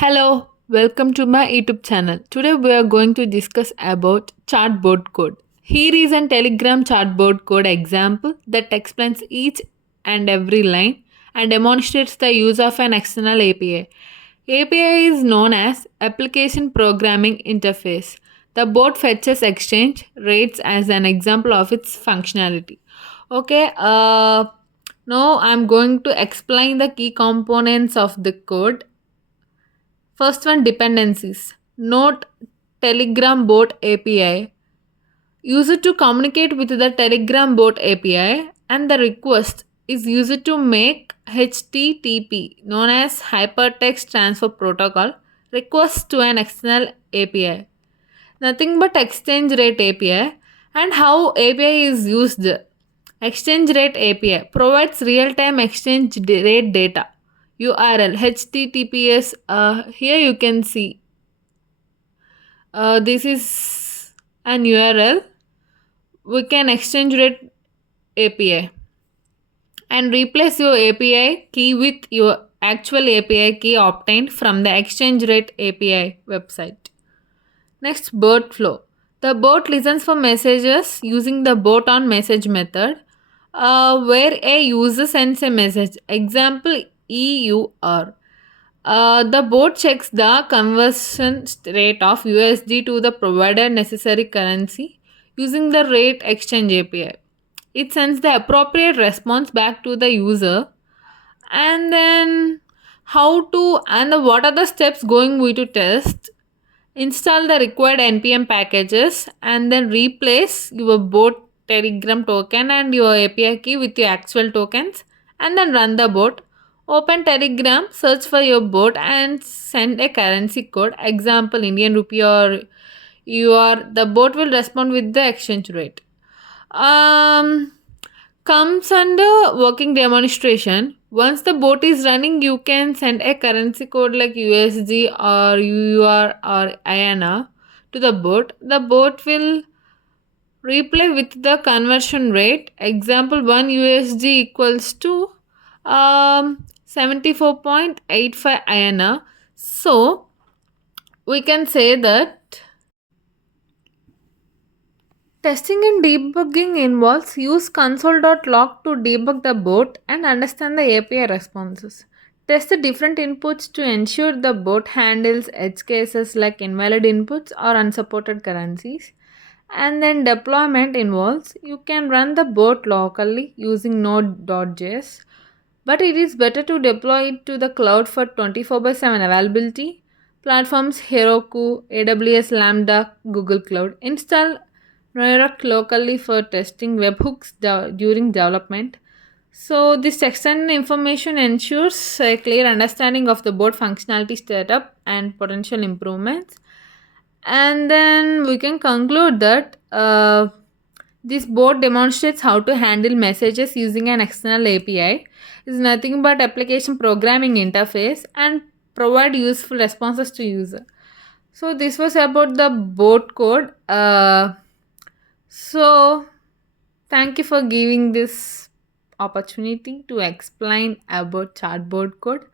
Hello, welcome to my YouTube channel. Today we are going to discuss about Chatbot code. Here is a Telegram Chatbot code example that explains each and every line and demonstrates the use of an external API. API is known as Application Programming Interface. The bot fetches exchange rates as an example of its functionality. Okay, now I'm going to explain the key components of the code. First one, dependencies. Note Telegram bot API. Use it to communicate with the Telegram bot API, and the request is used to make HTTP, known as Hypertext Transfer Protocol, request to an external API. Nothing but exchange rate API. And how API is used. Exchange rate API provides real-time rate data. URL HTTPS. Here you can see this is an URL. We can exchange rate API and replace your API key with your actual API key obtained from the exchange rate API website. Next, bot flow. The bot listens for messages using the bot on message method, where a user sends a message. Example EUR. The bot checks the conversion rate of USD to the provided necessary currency using the rate exchange API. It sends the appropriate response back to the user. And then what are the steps going we to test? Install the required npm packages and then replace your bot telegram token and your API key with your actual tokens, and then run the bot. Open Telegram, search for your bot and send a currency code, example Indian rupee or the bot will respond with the exchange rate. Comes under working demonstration. Once the bot is running, you can send a currency code like USD or EUR or INR to the bot. The bot will reply with the conversion rate. Example 1 USD equals to 74.85 INR. So we can say that testing and debugging involves use console.log to debug the bot and understand the API responses. Test the different inputs to ensure the bot handles edge cases like invalid inputs or unsupported currencies. And then deployment involves you can run the bot locally using node.js, but it is better to deploy it to the cloud for 24/7 availability. Platforms Heroku, AWS Lambda, Google Cloud. Install Noiruk locally for testing webhooks during development. So this extended information ensures a clear understanding of the bot functionality setup and potential improvements. And then we can conclude that this bot demonstrates how to handle messages using an external API. Is nothing but application programming interface and provide useful responses to user. So this was about the bot code. So thank you for giving this opportunity to explain about Chatbot code.